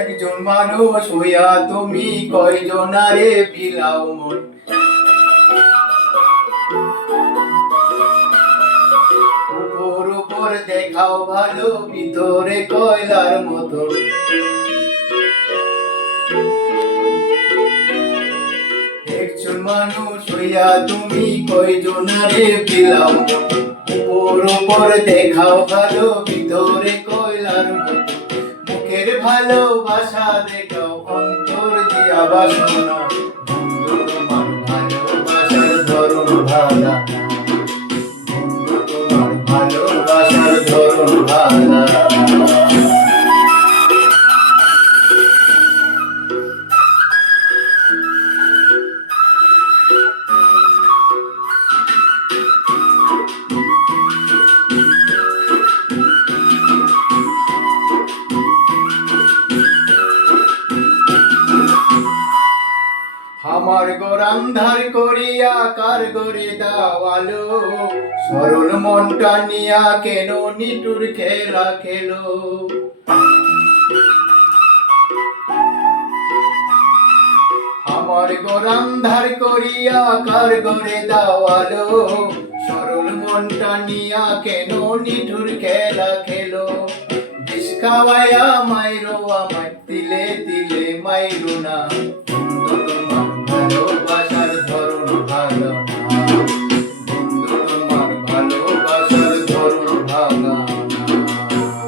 একজন মানুষ হইয়া তুমি কয়জনারে বিলাও মন, উপর উপর দেখাও ভালো, ভিতরে কয়লার মতো। একজন মানুষ হইয়া তুমি কয়জনারে বিলাও মন, উপর উপর দেখাও ভালো, ভিতরে কয়লার মতো। মুখের ভালোবাসা দেখাও, অন্তর দিয়া বাসনা, বন্ধু তোমার ভালোবাসার ধরন ভালা, বন্ধু তোমার ভালোবাসার ধরন ভালা। আমার ঘর আন্ধার করিয়া কার ঘরে দাও আলো, সরল মনটা নিয়া কেন নিটুর খেলা খেলো। আমার ঘর আন্ধার করিয়া কার ঘরে দাও আলো, সরল মনটা নিয়া কেন নিঠুর খেলা খেলো। বিষ খাওয়াইয়া মাইরো আমায়, তিলে তিলে মাইরো না।